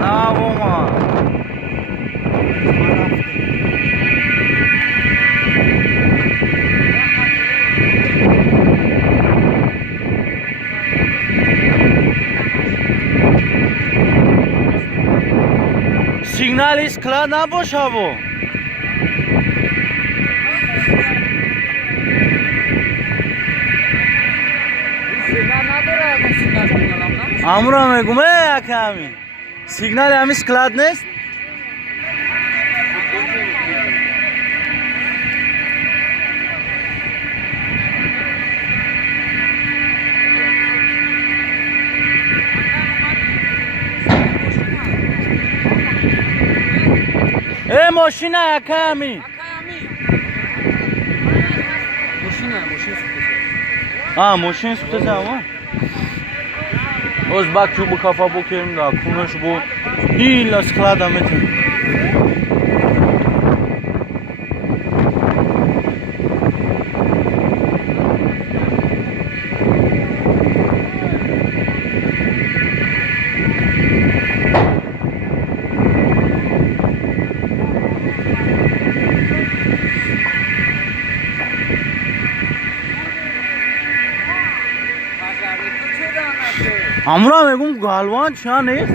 نه بابا سیگنال ایستگاه نباشه بو امرو میگم یکمی سیگنال همیش کلاد نیست ای ماشین یکمی ماشین سوخته اما از بکیو bu kafa bakıyorum da konuş bu illa sklada metin हमरा میگم گالوان چا نیست